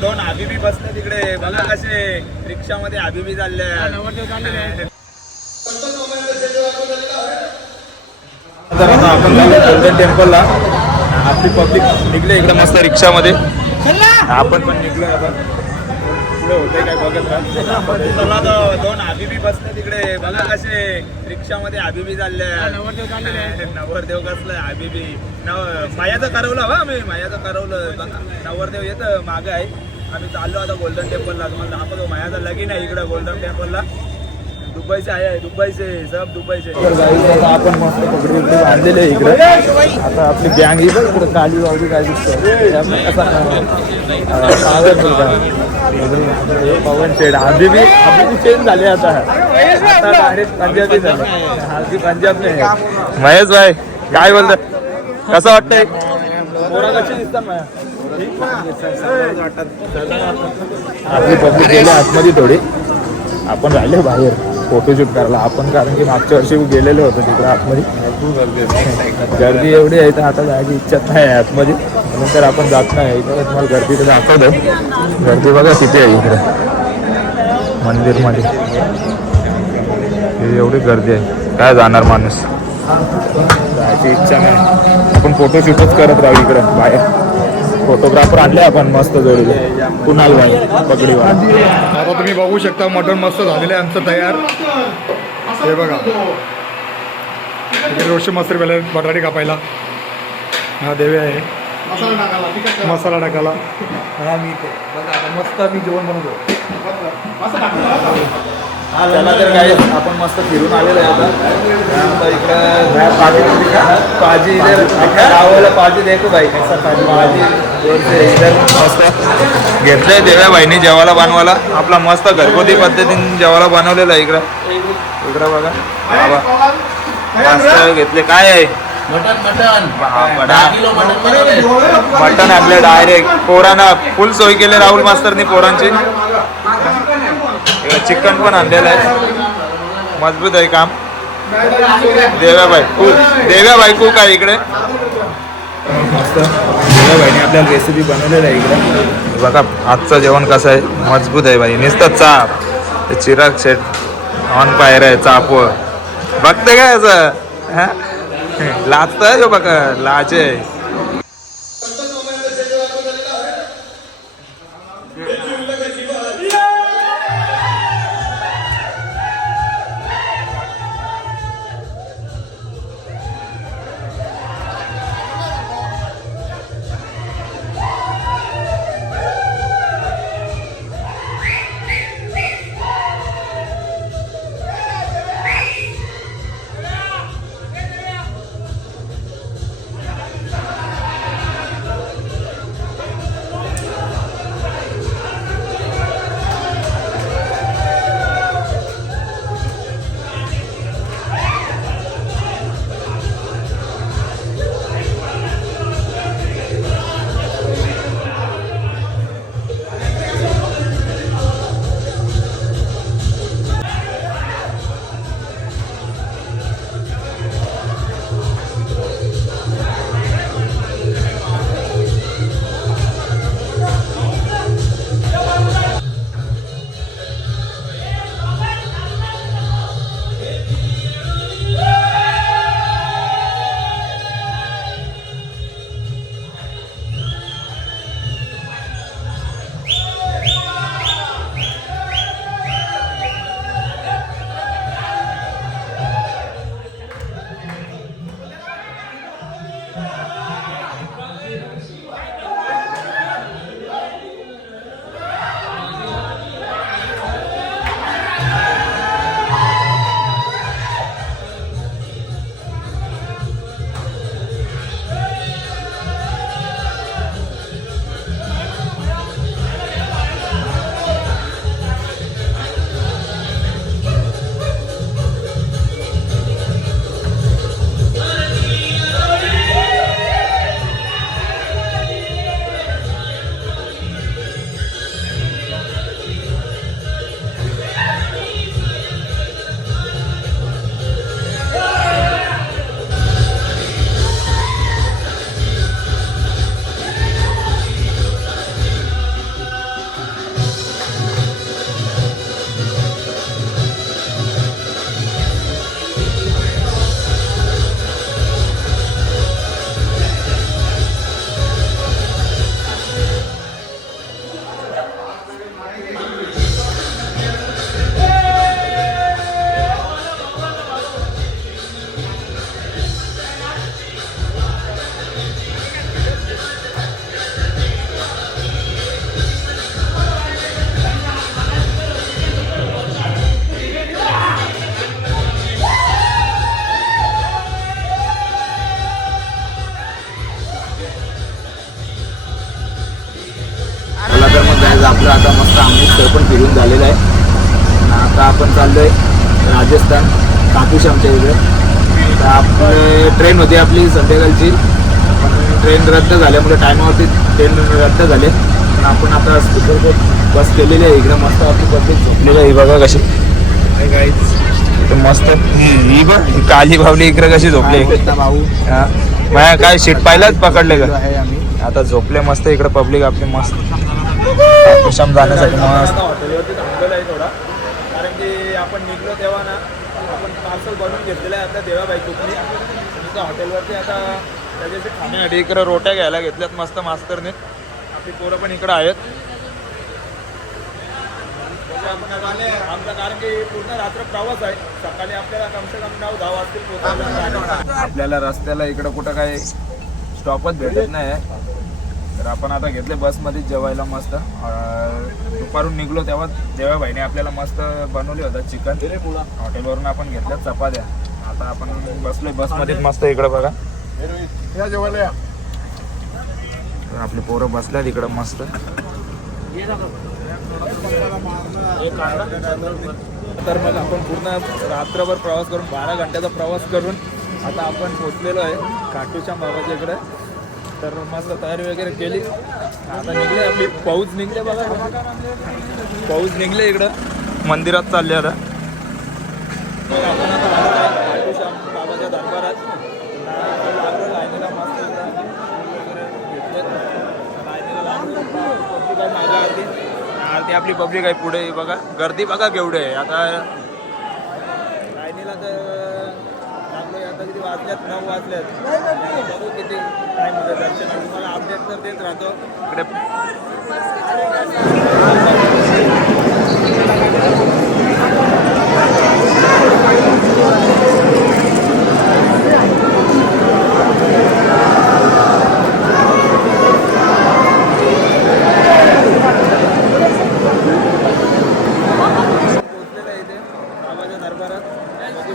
दोन हबीबी बसले तिकडे. बघा कसे रिक्षामध्ये हबीबी चालले तर आता आपण गोल्डन टेम्पलला. आपली पब्लिक निघले इकडे मस्त रिक्षामध्ये. आपण पण निघलो आता. पुढे होते काय बघत राहा. दोन हबीबी बसले तिकडे. बघा कसे रिक्षामध्ये हबीबी चालले नवरदेव कसलं हबीबी नव मायाचं करवलं हवा आम्ही. मायाचं करवलं. बघा नवरदेव येतं मागं आहे. आम्ही चाललो आता गोल्डन टेम्पलला तुम्हाला दाखवतो मायाचं लगीन आहे इकडं गोल्डन टेम्पलला दुबई से आहे दुबई से सब दुबई से आपण मस्त बांधलेले आहे इकडे. आता आपली गँग ही बघ इकडे काली बावली काय कसा हे पवन शेड. हबीबी हबीबी चेंज झाले आता. आता डायरेक्ट पंजाबी झाले. हल्दी पंजाब नाही महेश भाई काय बोलत कसं वाटतंय? पोरा कशी दिसतात माझ्या आपली पब्लिक गेली आतमध्ये थोडी. आपण राहिले बाहेर. फोटोशूट करायला. आपण कारण की मागच्या वर्षी गेलेलो होतो तिकडे आतमध्ये. गर्दी एवढी आहे तर आता जायची इच्छा नाही आहे आतमध्ये. म्हणून तर आपण जात नाही. इथं तुम्हाला गर्दी तर दाखवतो. गर्दी बघा किती आहे इकडे. मंदिरमध्ये. एवढी गर्दी आहे. काय जाणार माणूस? जायची इच्छा नाही. आपण फोटोशूटच करत राहू इकडं बाहेर. फोटोग्राफर आणले आपण मस्त जोडीले कुणाल भाई पकडीवा आता तुम्ही बघू शकता मटण मस्त झालेलं आहे आमचं तयार हे बघा इकडे रोशी मस्त वेळेला बटाटे कापायला हा देवे आहे मसाला टाकायला हा मी इथे बघा आता मस्त मी जेवण बनवतो त्याला तर काय आपण मस्त फिरून आलेलो आहे आता इकडं पाजी पाजी इधर आपल्या गावाला पाजी देखो भाई इधर मस्त. घेतलंय देव्या भाईनी जेवायला बनवायला. आपला मस्त घरगुती पद्धतीने जेवायला बनवलेलं आहे इकडं. इकडं बघा. बाबा मस्त घेतले. काय आहे? मटन आणले डायरेक्ट पोरांना फुल सोय केले राहुल मास्तरनी पोरांची. चिकन पण आणलेलं आहे. मजबूत आहे काम. देव्याबाई कूक देव्याबाई कूक आहे इकडे? मस्त आपल्याला रेसिपी बनवलेली आहे इकडे. बघा आजचं जेवण कसं आहे? मजबूत आहे भाई नुसतं चाप. चिराग शेट ऑन पायर आहे चाप बघते काय असं लाजत बघा? लाज आहे. आपलं आता मस्त अमृतसर पण फिरून झालेलं आहे. आता आपण चाललोय राजस्थान कापूशामच्या इकडे. तर आपले ट्रेन होती आपली संध्याकाळची. पण ट्रेन रद्द झाल्यामुळे टायमावरती ट्रेन रद्द झाले. पण आपण आता स्लीपर बस केलेली आहे. इकडे मस्त आपली पब्लिक झोपलेली आहे. बघा कशी. मस्त. ही बघ काली बावली इकडे कशी झोपली. भाऊ. हा. माझ्या काय सीट पाहिलाच पकडले का? आहे आम्ही. आता झोपले मस्त इकडे पब्लिक आपली मस्त. कापूशाम जाण्यासाठी मस्त हॉटेलवरती थांबलेलं आहे थोडा. कारण की आपण निघलो तेव्हा ना आपण पार्सल बनवून घेतलेलं आहे आता देवाबाई कुठली तिथं हॉटेलवरती आता त्याच्याशी खाण्यासाठी इकडे रोट्या घ्यायला घेतल्यात मस्त मास्तरने. आपली पोरं पण इकडे आहेत. आमचा कारण की पूर्ण रात्र प्रवास आहे. सकाळी आपल्याला कमसे कम नऊ दहा वाजतील आपल्याला रस्त्याला इकडं कुठं काही स्टॉपच भेटत नाही. तर आपण आता घेतले बसमध्येच जेवायला मस्त. दुपारून निघलो तेव्हा देवाबाईने आपल्याला मस्त बनवले होतं चिकन. हॉटेलवरून आपण घेतल्या चपात्या. आता आपण बसलोय बसमध्येच मस्त इकडं बघा. जेवायला आपली पोरं बसल्यात इकडं मस्त. तर मग आपण पूर्ण रात्रभर प्रवास करून बारा घंट्याचा प्रवास करून आता आपण पोचलेलो आहे काटूच्या बाबाच्या इकडे. तर मस्त तयारी वगैरे केली आता निघले आपली पाऊस निघले बघा पाऊस निघले इकडं मंदिरात चालले आता मग बाबाच्या दरबारात लागलो मस्त इकडं वगैरे घेतलेत. लाईनीला लागलो. आरती. आरती आपली पब्लिक आहे पुढे बघा गर्दी बघा केवढे आहे आता लायनीला तर किती वाजल्यात? नऊ वाजल्यात. बघू किती टाईममध्ये दर्शन आहे. तुम्हाला अपडेट तर देत राहतो. इकडे पोहोचलेलं आहे इथे बाबाच्या दरबारात बघू